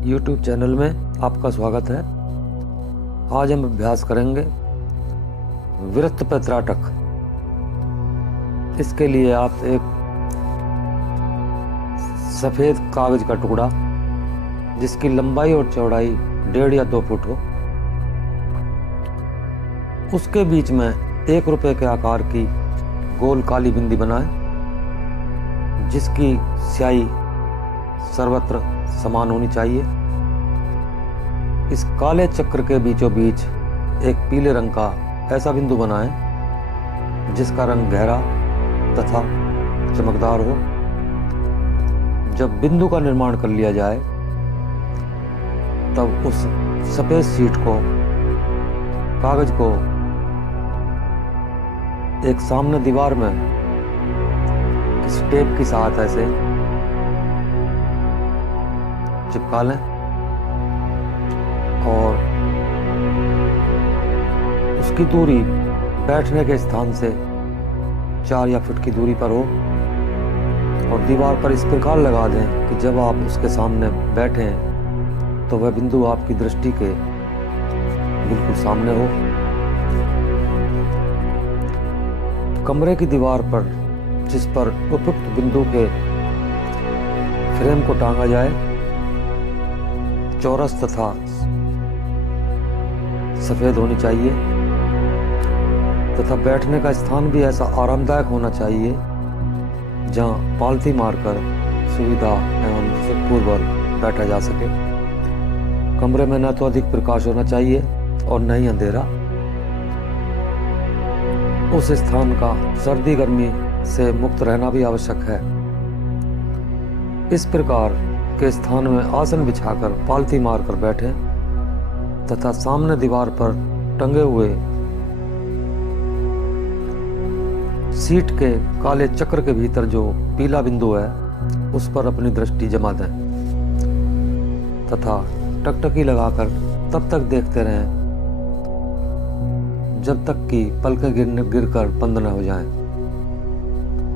YouTube channel में आपका स्वागत है। आज हम अभ्यास करेंगे वृत्त पर त्राटक। इसके लिए आप एक सफ़ेद कागज का टुकड़ा जिसकी लंबाई और चौड़ाई 1.5 या 2 फुट हो, उसके बीच में 1 रुपए के आकार की गोल काली बिंदी बनाएं, जिसकी स्याही सर्वत्र समान होनी चाहिए। इस काले चक्र के बीचों बीच एक पीले रंग का ऐसा बिंदु बनाएं जिसका रंग गहरा तथा चमकदार हो। जब बिंदु का निर्माण कर लिया जाए तब उस सफेद शीट को, कागज को एक सामने दीवार में किसी टेप की सहायता से चिपका लें और उसकी दूरी बैठने के स्थान से 4 या फुट की दूरी पर हो और दीवार पर इस प्रकार लगा दें कि जब आप उसके सामने बैठें तो वह बिंदु आपकी दृष्टि के बिल्कुल सामने हो। कमरे की दीवार पर जिस पर उपयुक्त बिंदु के फ्रेम को टांगा जाए, चौरस तथा सफेद होनी चाहिए तथा बैठने का स्थान भी ऐसा आरामदायक होना चाहिए जहां पालथी मारकर सुविधा एवं सुखपूर्वक बैठा जा सके। कमरे में न तो अधिक प्रकाश होना चाहिए और न ही अंधेरा। उस स्थान का सर्दी गर्मी से मुक्त रहना भी आवश्यक है। इस प्रकार के स्थान में आसन बिछाकर पालथी मारकर बैठें तथा सामने दीवार पर टंगे हुए सीट के काले चक्र के भीतर जो पीला बिंदु है उस पर अपनी दृष्टि जमा दें तथा टकटकी लगाकर तब तक देखते रहें जब तक कि पलकें गिरकर बंद न हो जाएं।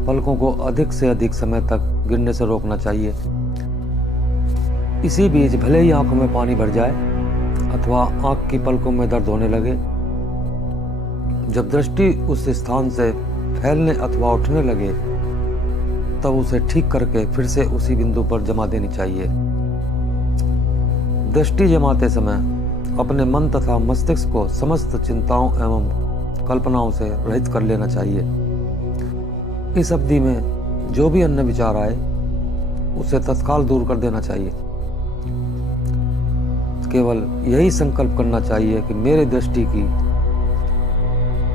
पलकों को अधिक से अधिक समय तक गिरने से रोकना चाहिए। इसी बीच भले ही आंखों में पानी भर जाए अथवा आंख की पलकों में दर्द होने लगे, जब दृष्टि उस स्थान से फैलने अथवा उठने लगे तब उसे ठीक करके फिर से उसी बिंदु पर जमा देनी चाहिए। दृष्टि जमाते समय अपने मन तथा मस्तिष्क को समस्त चिंताओं एवं कल्पनाओं से रहित कर लेना चाहिए। इस अवधि में जो भी अन्य विचार आए उसे तत्काल दूर कर देना चाहिए। केवल यही संकल्प करना चाहिए कि मेरी दृष्टि की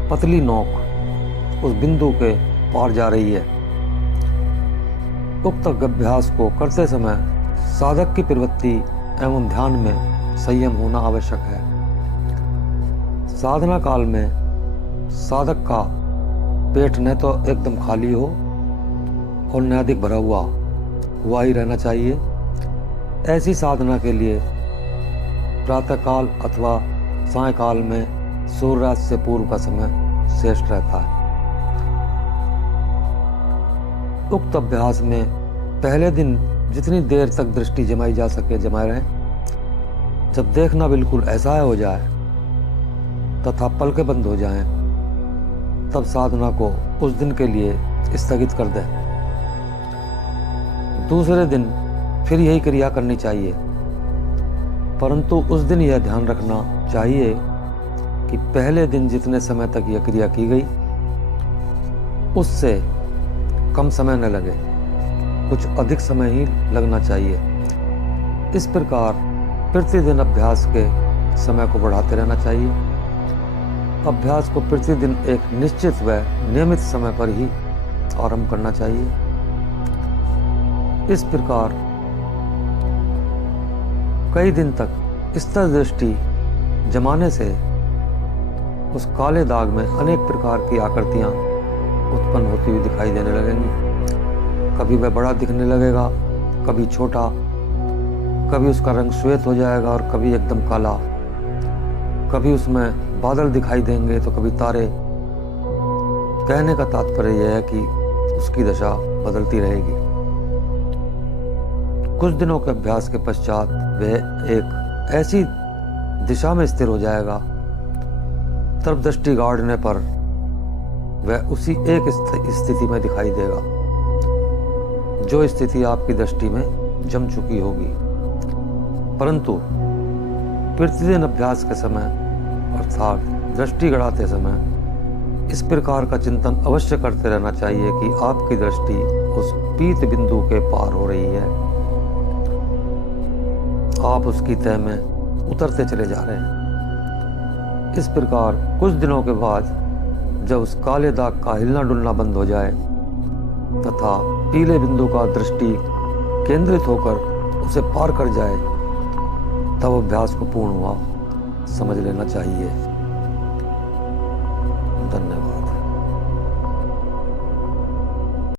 पतली नोक उस बिंदु के पार जा रही है। उक्त अभ्यास को करते समय साधक की प्रवृत्ति एवं ध्यान में संयम होना आवश्यक है। साधना काल में साधक का पेट न तो एकदम खाली हो और न अधिक भरा हुआ ही रहना चाहिए। ऐसी साधना के लिए प्रातःकाल अथवा सायंकाल में सूर्यास्त से पूर्व का समय श्रेष्ठ रहता है। उक्त अभ्यास में पहले दिन जितनी देर तक दृष्टि जमाई जा सके जमाए रहें। जब देखना बिल्कुल ऐसा हो जाए तथा पलकें बंद हो जाएं, तब साधना को उस दिन के लिए स्थगित कर दें। दूसरे दिन फिर यही क्रिया करनी चाहिए, परंतु उस दिन यह ध्यान रखना चाहिए कि पहले दिन जितने समय तक यह क्रिया की गई उससे कम समय न लगे, कुछ अधिक समय ही लगना चाहिए। इस प्रकार प्रतिदिन अभ्यास के समय को बढ़ाते रहना चाहिए। अभ्यास को प्रतिदिन एक निश्चित व नियमित समय पर ही आरंभ करना चाहिए। इस प्रकार कई दिन तक स्थिर दृष्टि जमाने से उस काले दाग में अनेक प्रकार की आकृतियां उत्पन्न होती हुई दिखाई देने लगेंगी। कभी वह बड़ा दिखने लगेगा, कभी छोटा, कभी उसका रंग श्वेत हो जाएगा और कभी एकदम काला, कभी उसमें बादल दिखाई देंगे तो कभी तारे। कहने का तात्पर्य यह है कि उसकी दशा बदलती रहेगी। कुछ दिनों के अभ्यास के पश्चात वह एक ऐसी दिशा में स्थिर हो जाएगा, तब दृष्टि गाड़ने पर वह उसी एक स्थिति में दिखाई देगा जो स्थिति आपकी दृष्टि में जम चुकी होगी। परंतु प्रतिदिन अभ्यास के समय अर्थात दृष्टि गड़ाते समय इस प्रकार का चिंतन अवश्य करते रहना चाहिए कि आपकी दृष्टि उस पीत बिंदु के पार हो रही है, आप उसकी तह में उतरते चले जा रहे हैं। इस प्रकार कुछ दिनों के बाद जब उस काले दाग का हिलना डुलना बंद हो जाए तथा पीले बिंदु का दृष्टि केंद्रित होकर उसे पार कर जाए, तब अभ्यास को पूर्ण हुआ समझ लेना चाहिए। धन्यवाद।